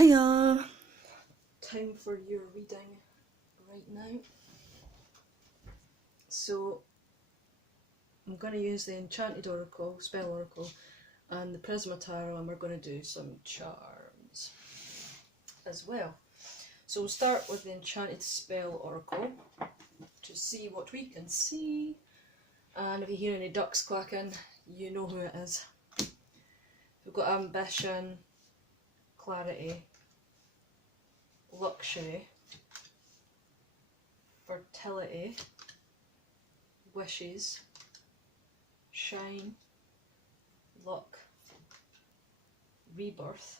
Hiya! Time for your reading right now. So, I'm going to use the Enchanted Oracle, Spell Oracle, and the Prisma Tarot, and we're going to do some charms as well. So we'll start with the Enchanted Spell Oracle to see what we can see. And if you hear any ducks quacking, you know who it is. We've got ambition, clarity, luxury, fertility, wishes, shine, luck, rebirth.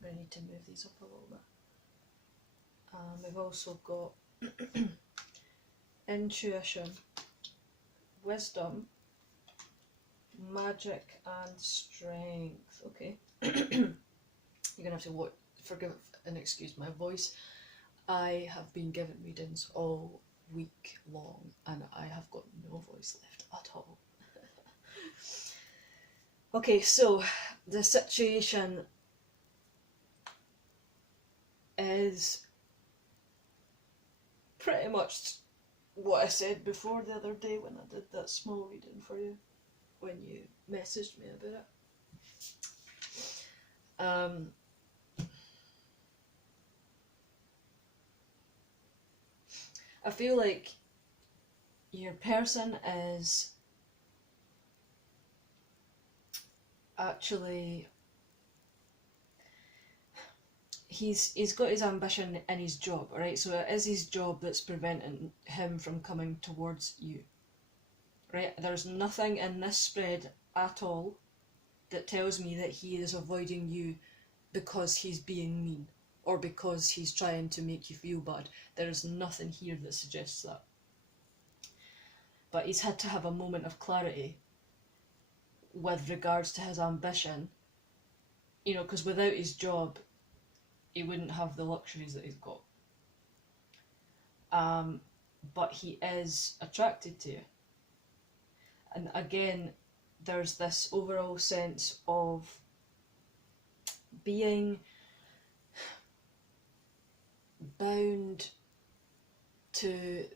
I'm going to need to move these up a little bit. We've also got intuition, wisdom, magic and strength. Okay. You're going to have to forgive and excuse my voice. I have been given readings all week long and I have got no voice left at all. Okay, so the situation is pretty much what I said before the other day when I did that small reading for you, when you messaged me about it. I feel like your person is actually, he's got his ambition in his job, right? So it is his job that's preventing him from coming towards you, right? There's nothing in this spread at all that tells me that he is avoiding you because he's being mean or because he's trying to make you feel bad. There is nothing here that suggests that. But he's had to have a moment of clarity with regards to his ambition, you know, because without his job, he wouldn't have the luxuries that he's got. But he is attracted to you. And again, there's this overall sense of being bound to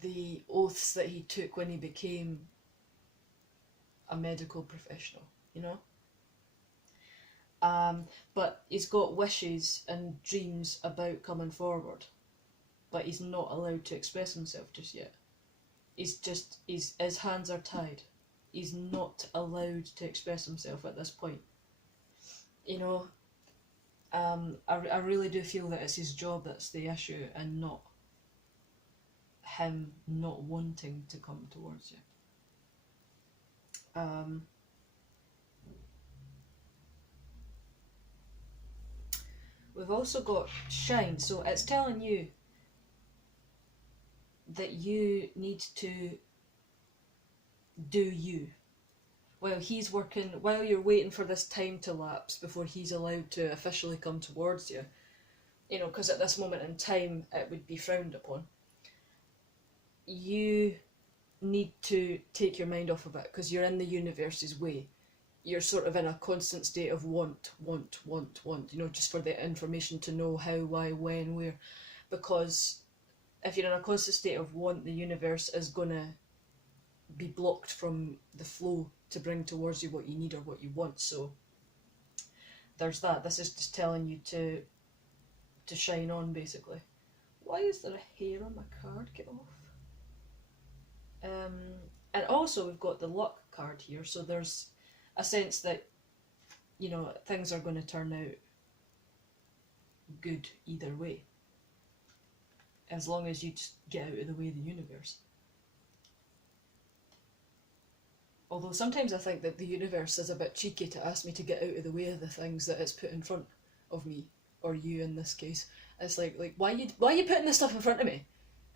the oaths that he took when he became a medical professional, you know? But he's got wishes and dreams about coming forward, but he's not allowed to express himself just yet. His hands are tied. He's not allowed to express himself at this point. You know, I really do feel that it's his job that's the issue and not him not wanting to come towards you. We've also got shine, so it's telling you that you need to do you. While he's working, while you're waiting for this time to lapse before he's allowed to officially come towards you, you know, because at this moment in time it would be frowned upon. You need to take your mind off of it because you're in the universe's way. You're sort of in a constant state of want, you know, just for the information to know how, why, when, where. Because if you're in a constant state of want, the universe is going to be blocked from the flow to bring towards you what you need or what you want. So there's that. This is just telling you to shine on, basically. Why is there a hair on my card? Get off. And also we've got the luck card here, so there's a sense that, you know, things are going to turn out good either way, as long as you just get out of the way of the universe. Although sometimes I think that the universe is a bit cheeky to ask me to get out of the way of the things that it's put in front of me, or you in this case. It's like why are you putting this stuff in front of me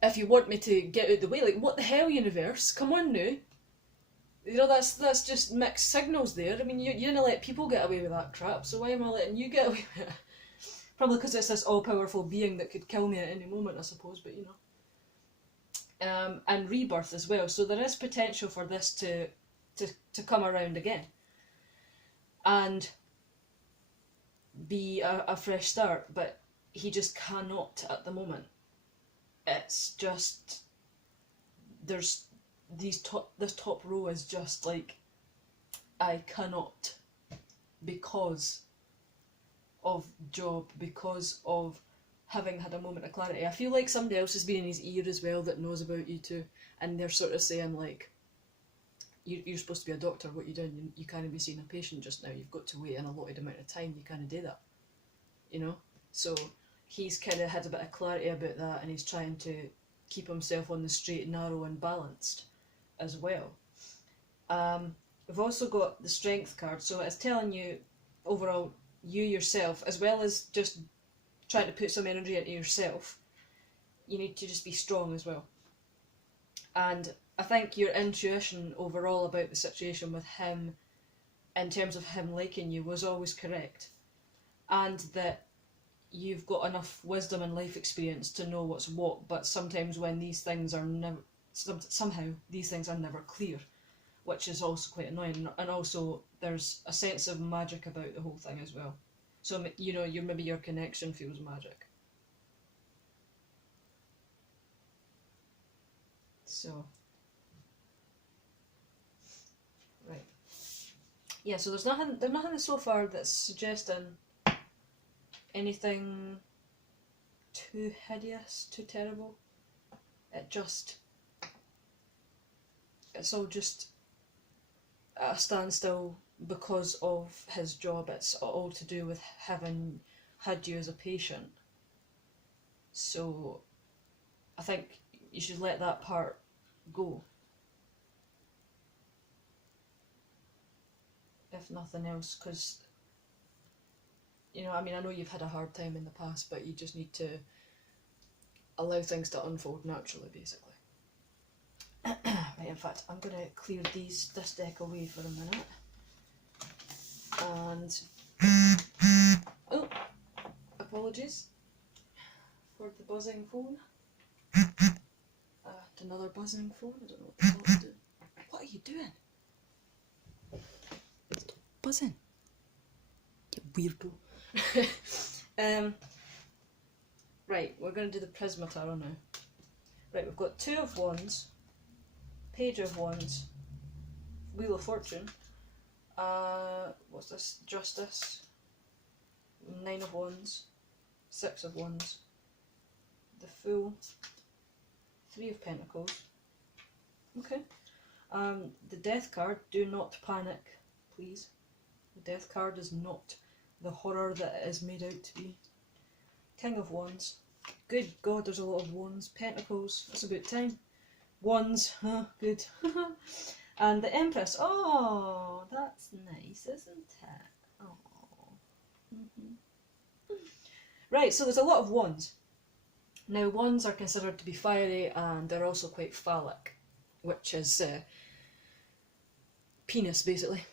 if you want me to get out of the way? Like, what the hell, universe? Come on now. You know, that's just mixed signals there. I mean, you didn't let people get away with that crap, so why am I letting you get away with it? Probably because it's this all-powerful being that could kill me at any moment, I suppose, but you know. And rebirth as well, so there is potential for this to come around again. And be a fresh start, but he just cannot at the moment. It's just, there's this top row is just like, I cannot, because of job, because of having had a moment of clarity. I feel like somebody else has been in his ear as well that knows about you too, and they're sort of saying like, you're supposed to be a doctor, what you doing? You can't be seeing a patient just now, you've got to wait an allotted amount of time, you can't do that, you know? So he's kind of had a bit of clarity about that, and he's trying to keep himself on the straight and narrow and balanced as well. We've also got the strength card, so it's telling you overall, you yourself, as well as just trying to put some energy into yourself, you need to just be strong as well. And I think your intuition overall about the situation with him, in terms of him liking you, was always correct. And that you've got enough wisdom and life experience to know what's what, but sometimes when these things are never, somehow these things are never clear, which is also quite annoying. And also there's a sense of magic about the whole thing as well. So, you know, maybe your connection feels magic. So, right. Yeah, so there's nothing so far that's suggesting anything too hideous, too terrible. It's all just at a standstill because of his job. It's all to do with having had you as a patient. So I think you should let that part go, if nothing else, because, you know, I mean, I know you've had a hard time in the past, but you just need to allow things to unfold naturally, basically. Right, in fact, I'm going to clear this deck away for a minute. And, oh, apologies for the buzzing phone. Another buzzing phone, I don't know what the hell it's doing. What are you doing? Buzzing. You weirdo. Right, we're going to do the Prisma Tarot now. Right, we've got Two of Wands, Page of Wands, Wheel of Fortune, what's this? Justice, Nine of Wands, Six of Wands, the Fool, Three of Pentacles. Okay. The Death card, do not panic, please. The Death card is not the horror that it is made out to be. King of Wands. Good God, there's a lot of wands. Pentacles, that's about time. Wands, huh, good. And the Empress. Oh, that's nice, isn't it? Oh. Right, so there's a lot of wands. Now, wands are considered to be fiery, and they're also quite phallic, which is penis, basically.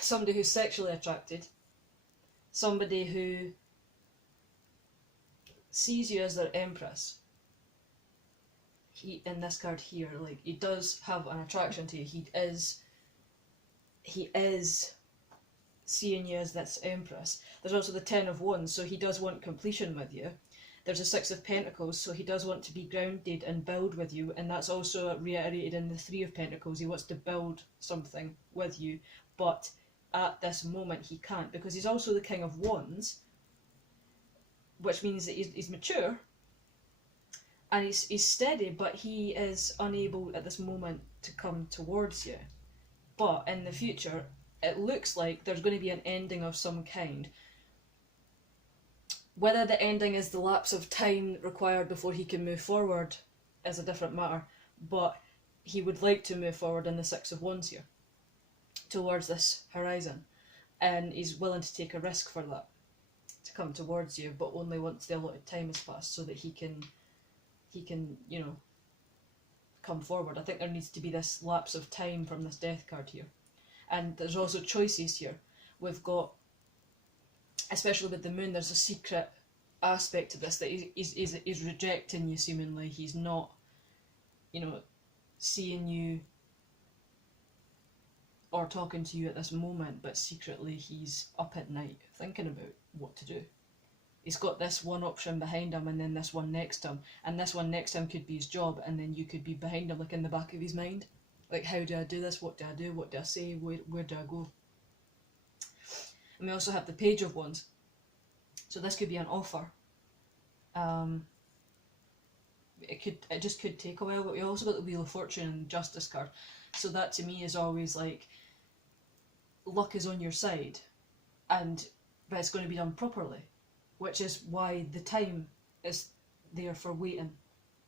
Somebody who's sexually attracted. Somebody who sees you as their empress. He, in this card here, like, he does have an attraction to you. He is seeing you as this empress. There's also the Ten of Wands, so he does want completion with you. There's a Six of Pentacles, so he does want to be grounded and build with you, and that's also reiterated in the Three of Pentacles. He wants to build something with you, but at this moment he can't, because he's also the King of Wands, which means that he's mature, and he's steady, but he is unable at this moment to come towards you. But in the future, it looks like there's going to be an ending of some kind. Whether the ending is the lapse of time required before he can move forward is a different matter, but he would like to move forward in the Six of Wands here, towards this horizon, and he's willing to take a risk for that, to come towards you, but only once the allotted time has passed, so that he can, you know, come forward. I think there needs to be this lapse of time from this Death card here. And there's also choices here. We've got, especially with the Moon, there's a secret aspect to this, that he's rejecting you seemingly. He's not, you know, seeing you or talking to you at this moment, but secretly he's up at night thinking about what to do. He's got this one option behind him and then this one next to him, and this one next to him could be his job, and then you could be behind him, like in the back of his mind. Like, how do I do this? What do I do? What do I say? Where do I go? And we also have the Page of Wands. So this could be an offer. It just could take a while, but we also got the Wheel of Fortune and Justice card. So that to me is always like, luck is on your side, but it's going to be done properly, which is why the time is there for waiting.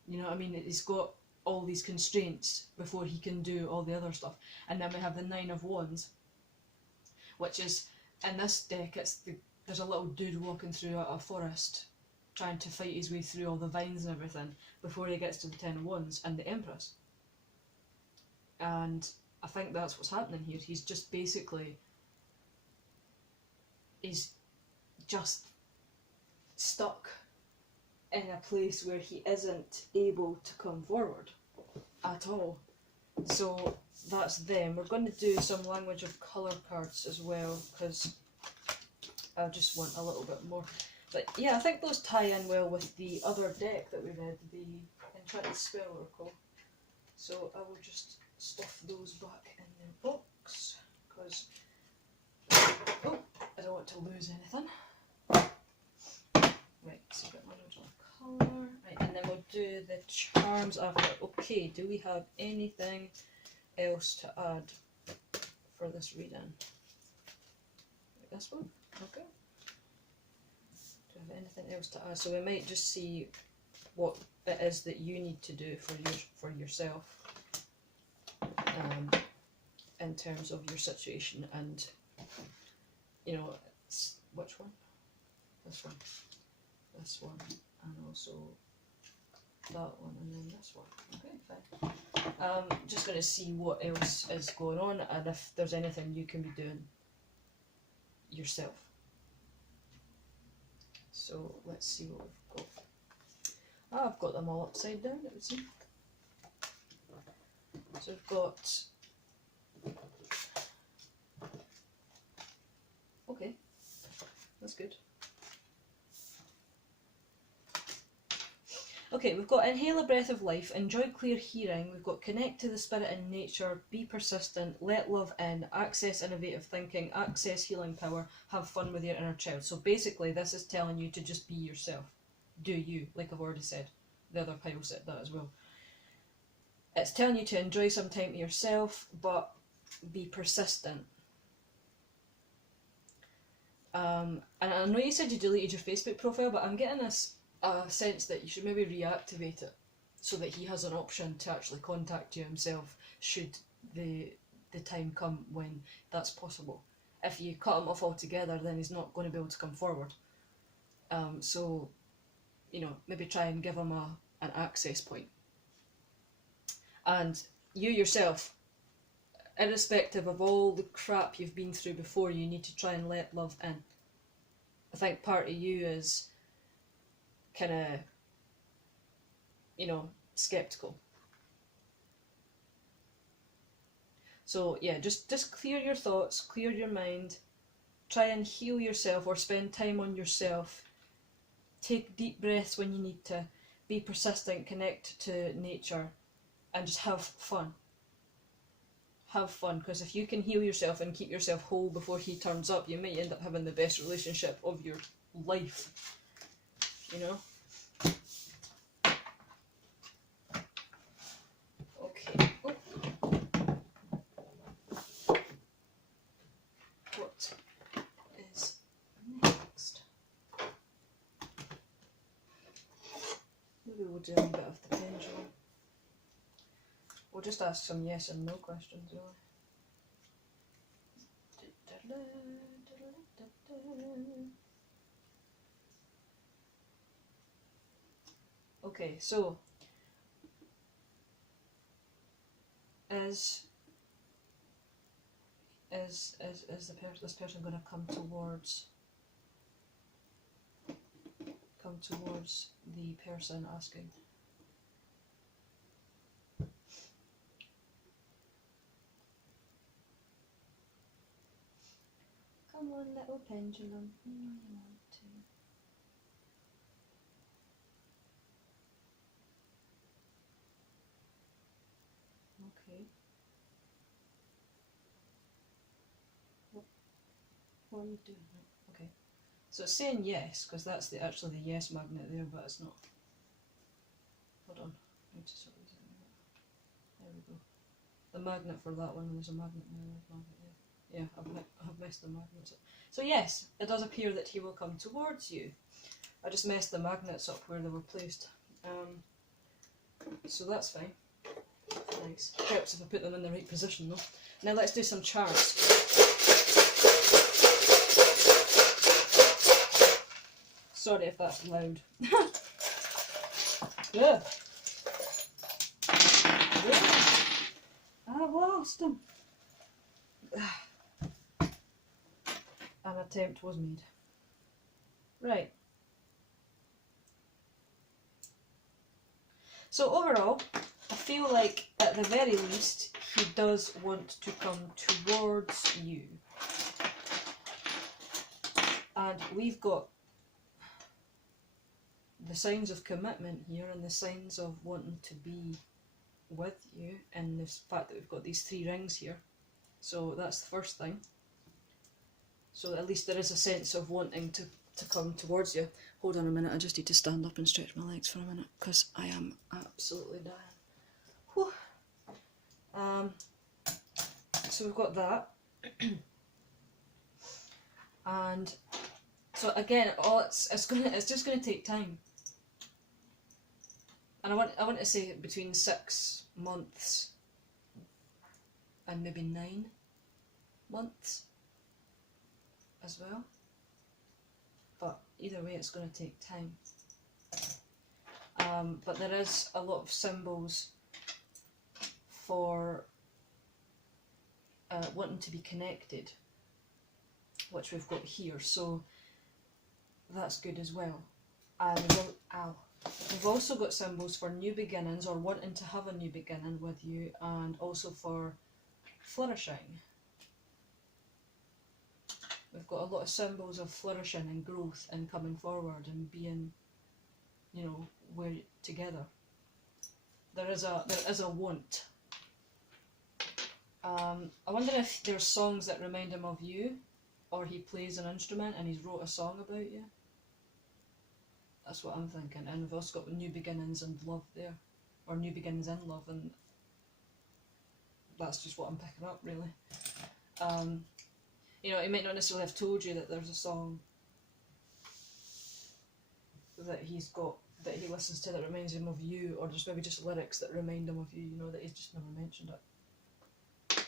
You know what I mean? He's got all these constraints before he can do all the other stuff. And then we have the Nine of Wands, which is, in this deck, there's a little dude walking through a forest trying to fight his way through all the vines and everything before he gets to the Ten of Wands and the Empress. And I think that's what's happening here. He's just basically, he's just stuck in a place where he isn't able to come forward at all. So that's them. We're going to do some language of colour cards as well, because I just want a little bit more. But yeah, I think those tie in well with the other deck that we read, the Enchanted Spell Oracle. So I will just stuff those back in their box, because I don't want to lose anything. Right, so get my original colour. Right, and then we'll do the charms after. Okay, do we have anything else to add for this reading? Like this one? Okay. Do we have anything else to add? So we might just see what it is that you need to do for yourself, in terms of your situation, and you know, which one? This one. This one, and also that one, and then this one. Okay, fine. Just going to see what else is going on, and if there's anything you can be doing yourself. So let's see what we've got. I've got them all upside down, it would seem. So we've got. Okay, that's good. Okay, we've got Inhale a Breath of Life, Enjoy Clear Hearing, we've got Connect to the Spirit and Nature, Be Persistent, Let Love In, Access Innovative Thinking, Access Healing Power, Have Fun with Your Inner Child. So basically this is telling you to just be yourself. Do you, like I've already said. The other pile said that as well. It's telling you to enjoy some time to yourself, but be persistent. And I know you said you deleted your Facebook profile, but I'm getting this sense that you should maybe reactivate it so that he has an option to actually contact you himself should the time come when that's possible. If you cut him off altogether, then he's not going to be able to come forward. So, you know, maybe try and give him an access point. And you yourself, irrespective of all the crap you've been through before, you need to try and let love in. I think part of you is kind of, you know, skeptical. So yeah, just clear your thoughts, clear your mind, try and heal yourself or spend time on yourself. Take deep breaths when you need to, be persistent, connect to nature, and just have fun. Have fun, because if you can heal yourself and keep yourself whole before he turns up, you might end up having the best relationship of your life. You know? Okay. Oh. What is next? Maybe we'll do a bit of the pendulum. We'll just ask some yes and no questions, really. Okay, so is this person going to come towards the person asking? Come on, little pendulum. You know you want to. Okay. What are you doing? Okay. So it's saying yes, because that's actually the yes magnet there, but it's not. Hold on. I need to sort these out. There we go. The magnet for that one, there's a magnet there, there's a magnet there. Yeah, I've messed the magnets up. So yes, it does appear that he will come towards you. I just messed the magnets up where they were placed. So that's fine. Nice. Helps if I put them in the right position though. Now let's do some charts. Sorry if that's loud. Yeah. I've lost him. An attempt was made. Right. So overall, I feel like at the very least he does want to come towards you. And we've got the signs of commitment here and the signs of wanting to be with you, and the fact that we've got these 3 rings here. So that's the first thing. So at least there is a sense of wanting to come towards you. Hold on a minute, I just need to stand up and stretch my legs for a minute because I am absolutely dying. Whew. So we've got that. And so again, it's just gonna take time. And I want to say between 6 months and maybe 9 months as well. But either way, it's going to take time. But there is a lot of symbols for wanting to be connected, which we've got here. So that's good as well. And we've also got symbols for new beginnings or wanting to have a new beginning with you, and also for flourishing. We've got a lot of symbols of flourishing and growth and coming forward and being, you know, we're together. There is a want. I wonder if there's songs that remind him of you, or he plays an instrument and he's wrote a song about you. That's what I'm thinking. And we've also got new beginnings and love there, or new beginnings in love, and that's just what I'm picking up really. You know, he might not necessarily have told you that there's a song that he's got, that he listens to, that reminds him of you, or there's maybe just lyrics that remind him of you, you know, that he's just never mentioned it.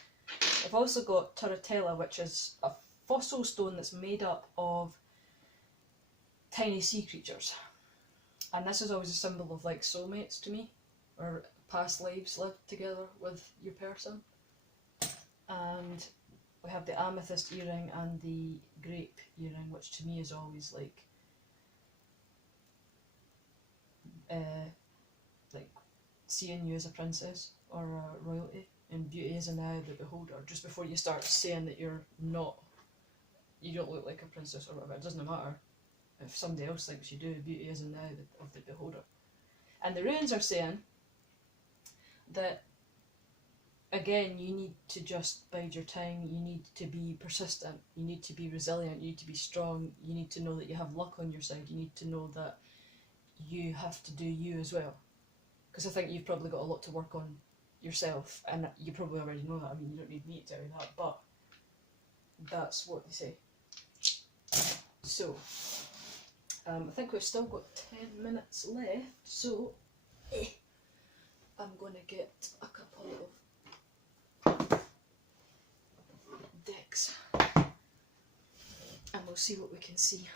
I've also got Turritella, which is a fossil stone that's made up of tiny sea creatures. And this is always a symbol of like soulmates to me, or past lives lived together with your person. And we have the amethyst earring and the grape earring, which to me is always like seeing you as a princess or a royalty, and beauty is in the eye of the beholder. Just before you start saying that you don't look like a princess or whatever, it doesn't matter. If somebody else thinks you do, beauty is in the eye of the beholder. And the runes are saying that, again, you need to just bide your time, you need to be persistent, you need to be resilient, you need to be strong, you need to know that you have luck on your side, you need to know that you have to do you as well. Because I think you've probably got a lot to work on yourself, and you probably already know that. I mean, you don't need me to tell you that, but that's what they say. So, I think we've still got 10 minutes left, so I'm going to get a couple of decks and we'll see what we can see.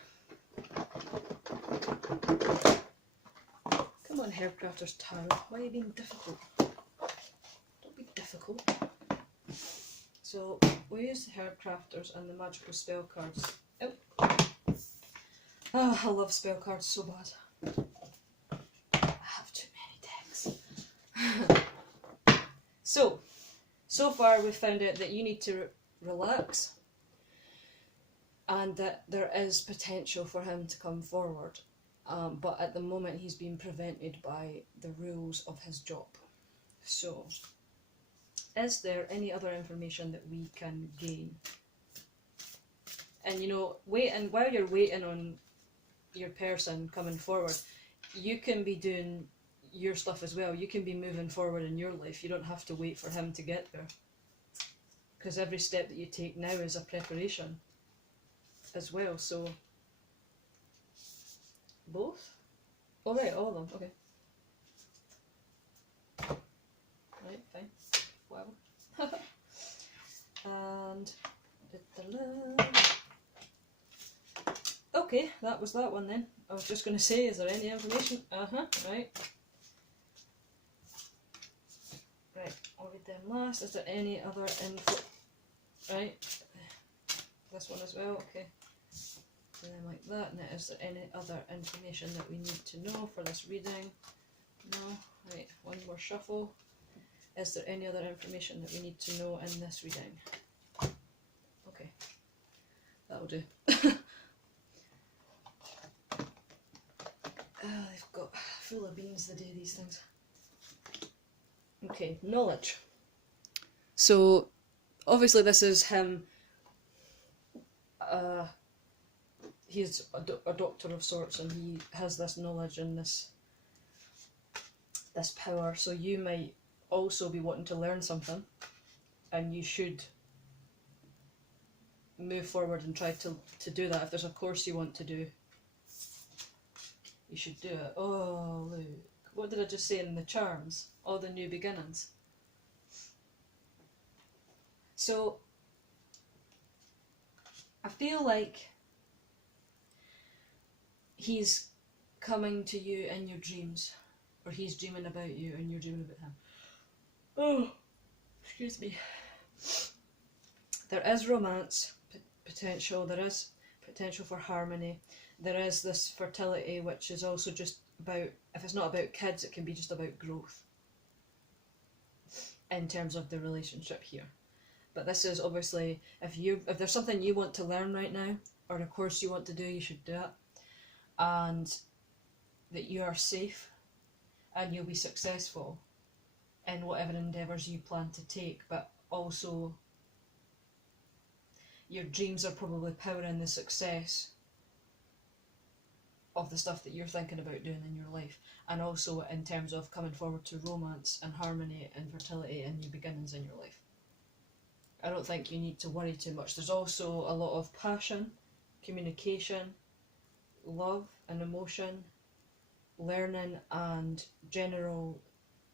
Come on, Herbcrafters Tarot, why are you being difficult? Don't be difficult. So we use the Herbcrafters and the magical spell cards. Oh, I love spell cards so bad. I have too many decks. So far we've found out that you need to relax. and that there is potential for him to come forward, but at the moment he's being prevented by the rules of his job. So, is there any other information that we can gain? And you know, while you're waiting on your person coming forward, you can be doing your stuff as well. You can be moving forward in your life. You don't have to wait for him to get there. Because every step that you take now is a preparation as well. So, both? Oh, right, all of them. Okay. Right, fine. Whatever. And... okay, that was that one then. I was just going to say, is there any information? Right. Right, I'll read them last. Is there any other info? Right. This one as well, okay. And then like that. Now, is there any other information that we need to know for this reading? No. Right, one more shuffle. Is there any other information that we need to know in this reading? Okay. That'll do. They've got full of beans the day, these things. Okay, knowledge. So, obviously this is him. He's a doctor of sorts, and he has this knowledge and this power. So you might also be wanting to learn something, and you should move forward and try to do that. If there's a course you want to do, you should do it. Oh, look. What did I just say in the charms? All the new beginnings. So, I feel like he's coming to you in your dreams, or he's dreaming about you and you're dreaming about him. Oh, excuse me. There is romance potential, there is potential for harmony, there is this fertility, which is also just about, if it's not about kids, it can be just about growth in terms of the relationship here. But this is obviously, if there's something you want to learn right now, or a course you want to do, you should do it. And that you are safe and you'll be successful in whatever endeavours you plan to take, but also your dreams are probably powering the success of the stuff that you're thinking about doing in your life, and also in terms of coming forward to romance and harmony and fertility and new beginnings in your life. I don't think you need to worry too much. There's also a lot of passion, communication, love and emotion, learning, and general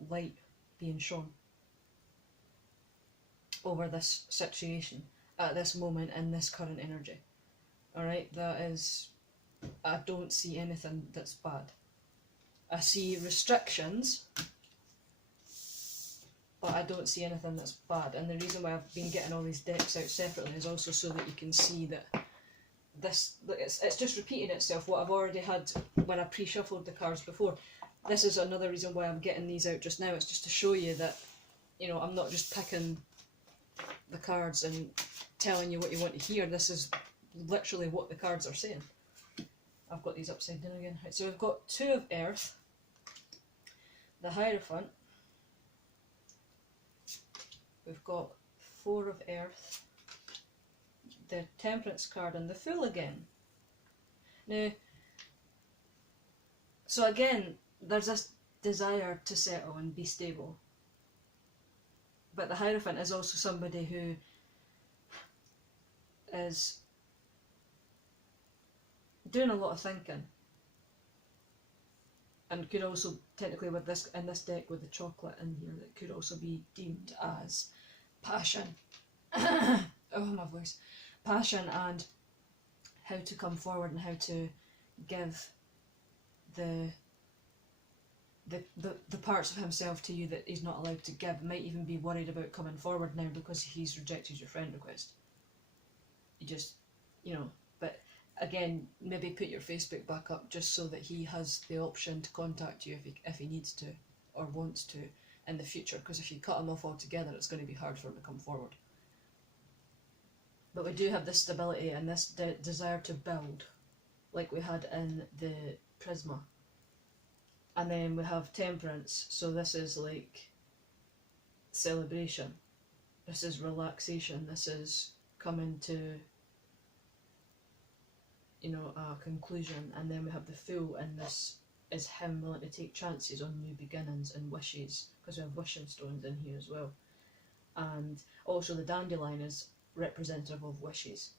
light being shown over this situation at this moment in this current energy. Alright, that is, I don't see anything that's bad. I see restrictions, but I don't see anything that's bad. And the reason why I've been getting all these decks out separately is also so that you can see that it's just repeating itself, what I've already had when I pre-shuffled the cards before. This is another reason why I'm getting these out just now. It's just to show you that, you know, I'm not just picking the cards and telling you what you want to hear. This is literally what the cards are saying. I've got these upside down again. Right, so we've got 2 of Earth, the Hierophant, we've got 4 of Earth, the Temperance card, and the Fool again. Now, so again, there's this desire to settle and be stable. But the Hierophant is also somebody who is doing a lot of thinking. And could also, technically with this, in this deck with the chocolate in here, that could also be deemed as passion. Oh, my voice. Passion and how to come forward and how to give the parts of himself to you that he's not allowed to give. Might even be worried about coming forward now because he's rejected your friend request. You just, you know, but again, maybe put your Facebook back up just so that he has the option to contact you if he needs to or wants to in the future, because if you cut him off altogether, it's going to be hard for him to come forward. But we do have this stability and this desire to build, like we had in the Prisma. And then we have Temperance, so this is like celebration. This is relaxation. This is coming to, you know, a conclusion. And then we have the Fool, and this is him willing to take chances on new beginnings and wishes, because we have wishing stones in here as well. And also the Dandelion is representative of wishes.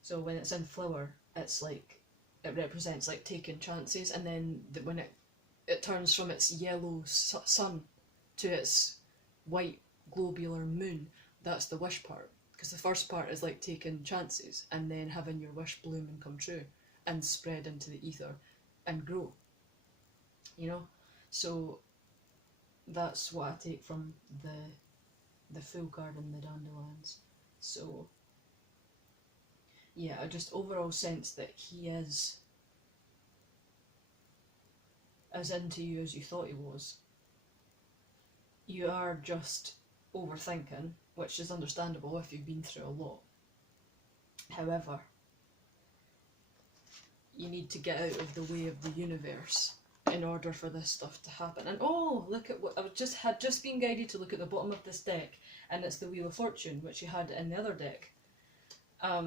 So when it's in flower, it's like, it represents like taking chances, and then when it turns from its yellow sun to its white globular moon, that's the wish part. Because the first part is like taking chances and then having your wish bloom and come true and spread into the ether and grow. You know? So that's what I take from the Fool card and the Dandelions. So yeah, I just overall sense that he is as into you as you thought he was. You are just overthinking, which is understandable if you've been through a lot. However, you need to get out of the way of the universe in order for this stuff to happen. And oh, look at what had just been guided to look at the bottom of this deck, and it's the Wheel of Fortune, which you had in the other deck.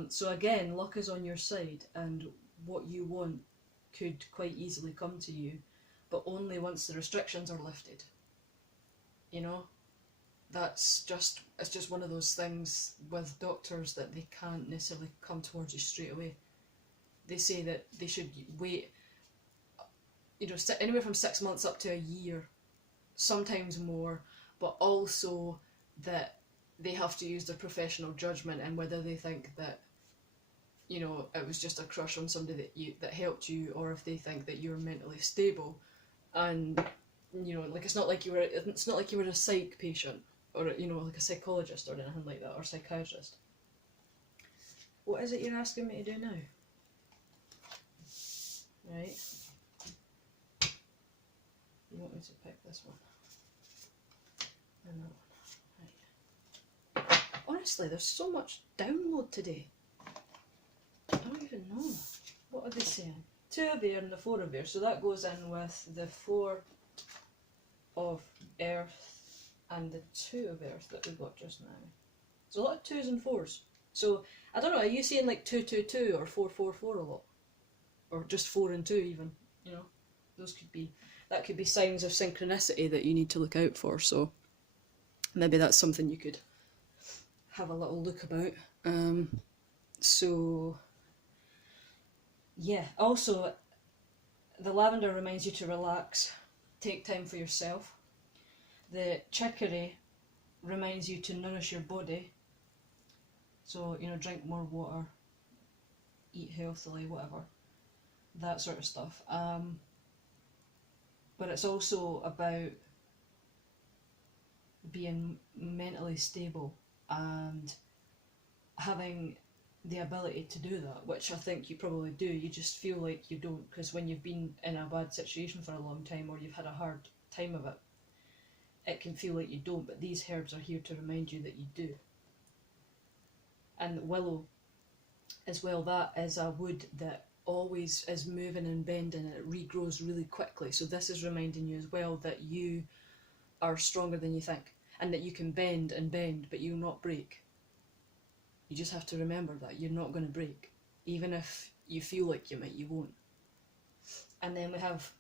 So again, luck is on your side, and what you want could quite easily come to you, but only once the restrictions are lifted. You know, it's just one of those things with doctors that they can't necessarily come towards you straight away. They say that they should wait, you know, anywhere from 6 months up to a year, sometimes more, but also that they have to use their professional judgment and whether they think that, you know, it was just a crush on somebody that helped you, or if they think that you're mentally stable. And you know, like it's not like you were a psych patient, or you know, like a psychologist or anything like that, or psychiatrist. What is it you're asking me to do now? Right. You want me to pick this one? And that one. Right. Honestly, there's so much download today. I don't even know. What are they saying? 2 of air and the 4 of air. So that goes in with the 4 of earth and the 2 of earth that we got just now. There's a lot of 2s and 4s. So, I don't know, are you saying like 222 or 444 a lot? Or just 4 and 2 even, you know? That could be signs of synchronicity that you need to look out for, so maybe that's something you could have a little look about. So, yeah. Also, the lavender reminds you to relax, take time for yourself. The chicory reminds you to nourish your body. So, you know, drink more water, eat healthily, whatever. That sort of stuff. But it's also about being mentally stable and having the ability to do that, which I think you probably do. You just feel like you don't, because when you've been in a bad situation for a long time, or you've had a hard time of it, it can feel like you don't, but these herbs are here to remind you that you do. And willow as well, that is a wood that always is moving and bending, and it regrows really quickly. So this is reminding you as well that you are stronger than you think, and that you can bend and bend, but you'll not break. You just have to remember that you're not going to break. Even if you feel like you might, you won't. And then we have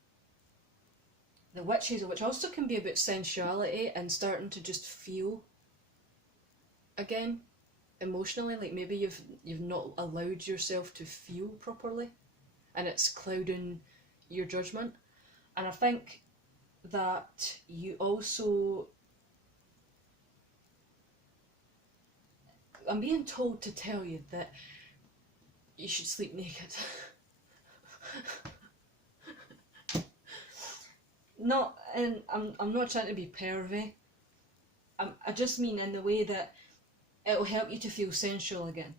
the witch hazel, which also can be about sensuality and starting to just feel again emotionally, like maybe you've not allowed yourself to feel properly, and it's clouding your judgment. And I think that you also, I'm being told to tell you that you should sleep naked. Not, and I'm not trying to be pervy. I just mean in the way that it'll help you to feel sensual again.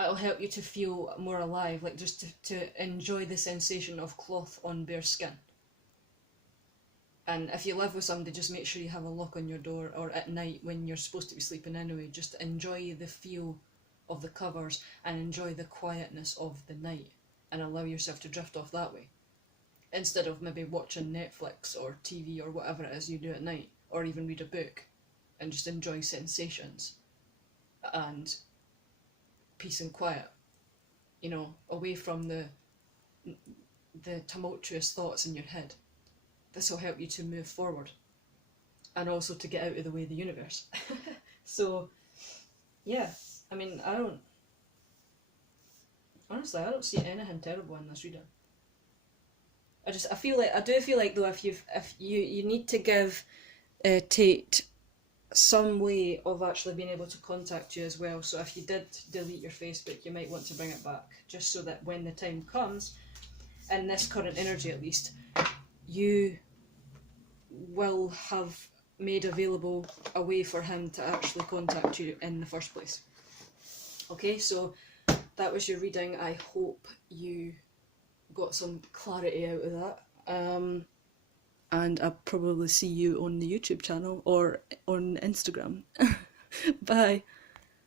It'll help you to feel more alive, like just to enjoy the sensation of cloth on bare skin. And if you live with somebody, just make sure you have a lock on your door, or at night when you're supposed to be sleeping anyway, just enjoy the feel of the covers and enjoy the quietness of the night and allow yourself to drift off that way. Instead of maybe watching Netflix or TV or whatever it is you do at night, or even read a book, and just enjoy sensations and peace and quiet, you know, away from the tumultuous thoughts in your head. This will help you to move forward and also to get out of the way of the universe. So, yeah, I mean, honestly, I don't see anything terrible in this reading. I do feel like though, if you need to give Tate some way of actually being able to contact you as well. So if you did delete your Facebook, you might want to bring it back, just so that when the time comes, in this current energy at least, you will have made available a way for him to actually contact you in the first place. Okay, so that was your reading. I hope you got some clarity out of that. And I'll probably see you on the YouTube channel or on Instagram. Bye.